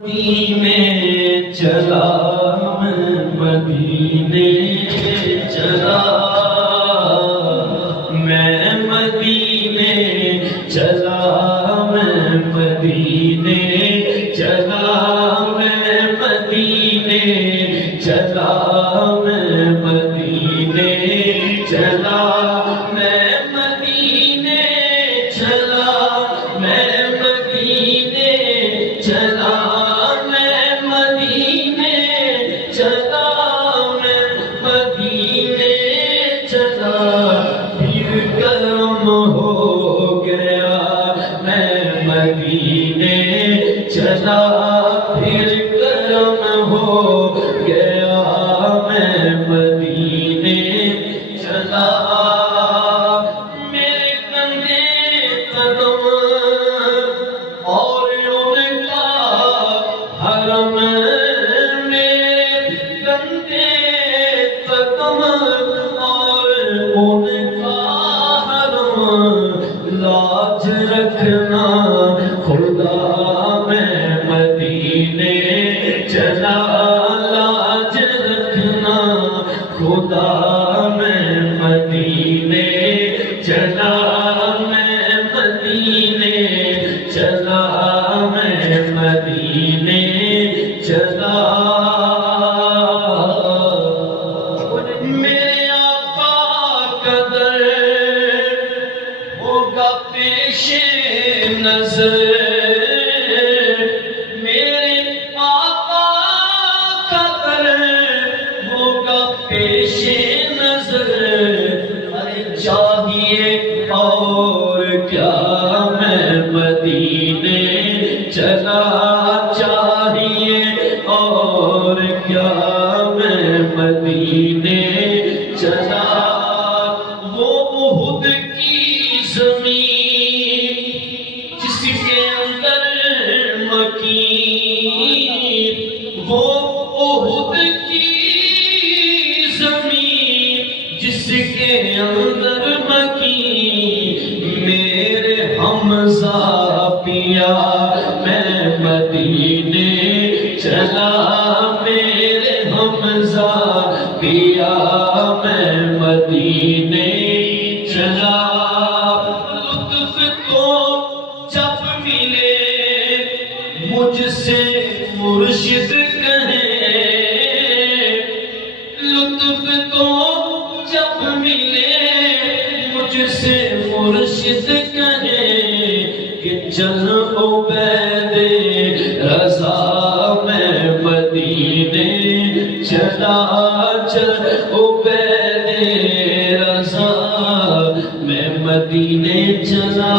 مدینے چلا میں مدینے چلا میں مدینے چلا میں مدینے چلا میں مدینے چلا میں مدینے چلا میں مدینے چلا میں مدینے چلا چلا پھر کرم ہو گیا میں مدینے چلا میرے کندھے قدم اور ان کا حرم میرے کندھے قدم اور ان کا حرم لاج رکھنا خدا چلا لاج رکھنا خدا میں مدینے چلا میں مدینے چلا میں مدینے چلا میرے آقا کا در ہوگا پیش نظر پیش نظر چاہیے اور کیا میں مدینے چلا چاہیے اور کیا میں مدینے چلا وہ احد کی زمین جس کے اندر مکین وہ احد جس کے اندر مکین میرے حمزہ پیا میں مدینے چلا میرے حمزہ پیا میں مدینے چلا لطف تو جب ملے مجھ سے مرشد کہے لطف تو جب ملے مجھ سے مرشد کہے کہ چل عبید رضا میں مدینے چلا چل عبید رضا میں مدینے چلا